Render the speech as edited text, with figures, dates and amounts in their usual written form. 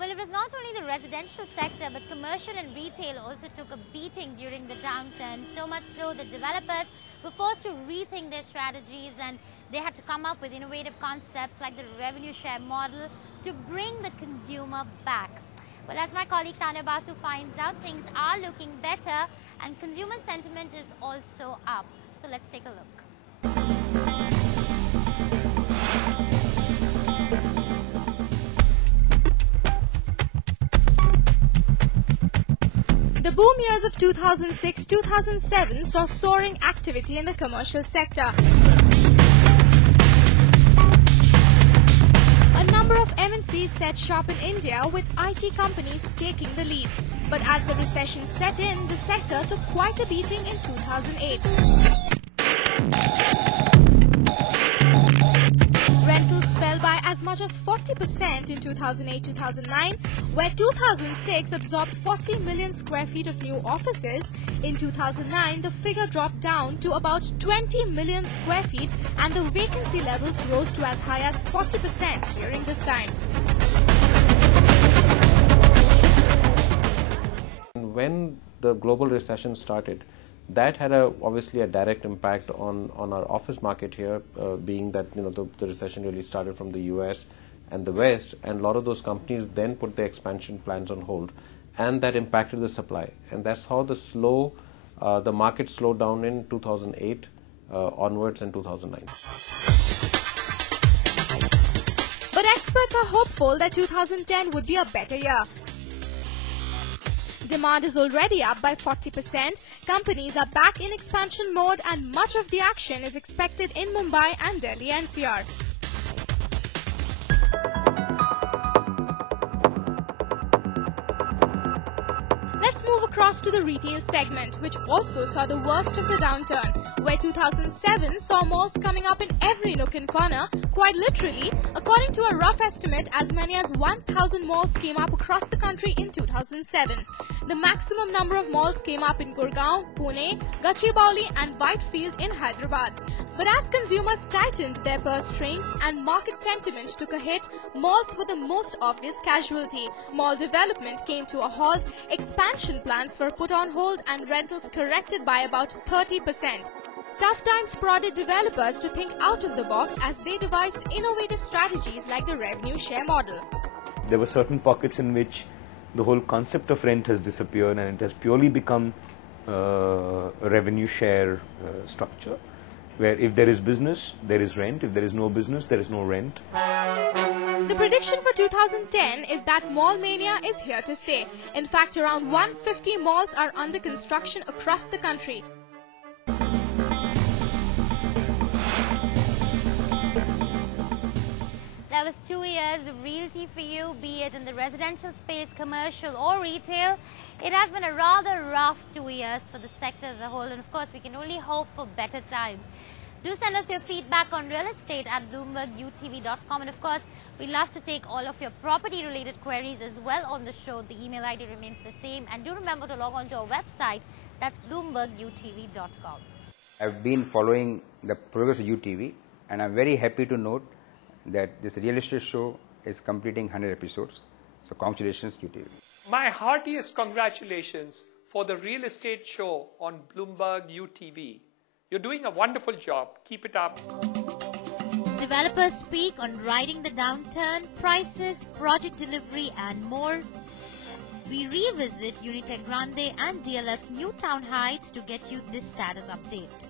Well, it was not only the residential sector, but commercial and retail also took a beating during the downturn, so much so that developers were forced to rethink their strategies, and they had to come up with innovative concepts like the revenue share model to bring the consumer back. Well, as my colleague Tanya Basu finds out, things are looking better and consumer sentiment is also up. So let's take a look. The boom years of 2006-2007 saw soaring activity in the commercial sector. A number of MNCs set shop in India, with IT companies taking the lead. But as the recession set in, the sector took quite a beating in 2008. Rentals fell by as much as 40% in 2008-2009, where 2006 absorbed 40 million square feet of new offices. In 2009, the figure dropped down to about 20 million square feet, and the vacancy levels rose to as high as 40% during this time. When the global recession started, that had obviously a direct impact on our office market here, being that the recession really started from the US and the West, and a lot of those companies then put their expansion plans on hold, and that impacted the supply, and that's how the market slowed down in 2008 onwards and 2009. But experts are hopeful that 2010 would be a better year. Demand is already up by 40%, companies are back in expansion mode, and much of the action is expected in Mumbai and Delhi NCR. Let's move across to the retail segment, which also saw the worst of the downturn, where 2007 saw malls coming up in every nook and corner. Quite literally, according to a rough estimate, as many as 1,000 malls came up across the country in 2007. The maximum number of malls came up in Gurgaon, Pune, Gachibowli and Whitefield in Hyderabad. But as consumers tightened their purse strings and market sentiment took a hit, malls were the most obvious casualty. Mall development came to a halt, expansion plans were put on hold, and rentals corrected by about 30%. Tough times prodded developers to think out of the box as they devised innovative strategies like the revenue share model. There were certain pockets in which the whole concept of rent has disappeared, and it has purely become a revenue share structure, where if there is business, there is rent. If there is no business, there is no rent. The prediction for 2010 is that mall mania is here to stay. In fact, around 150 malls are under construction across the country. That was 2 years of realty for you, be it in the residential space, commercial or retail. It has been a rather rough 2 years for the sector as a whole, and of course we can only hope for better times. Do send us your feedback on real estate at bloombergutv.com, and of course we'd love to take all of your property related queries as well on the show. The email ID remains the same, and do remember to log on to our website, that's bloombergutv.com. I've been following the progress of UTV, and I'm very happy to note that this real estate show is completing 100 episodes. So congratulations, UTV. My heartiest congratulations for the real estate show on Bloomberg UTV. You're doing a wonderful job. Keep it up. Developers speak on riding the downturn, prices, project delivery and more. We revisit Unitech Grande and DLF's new Town Heights to get you this status update.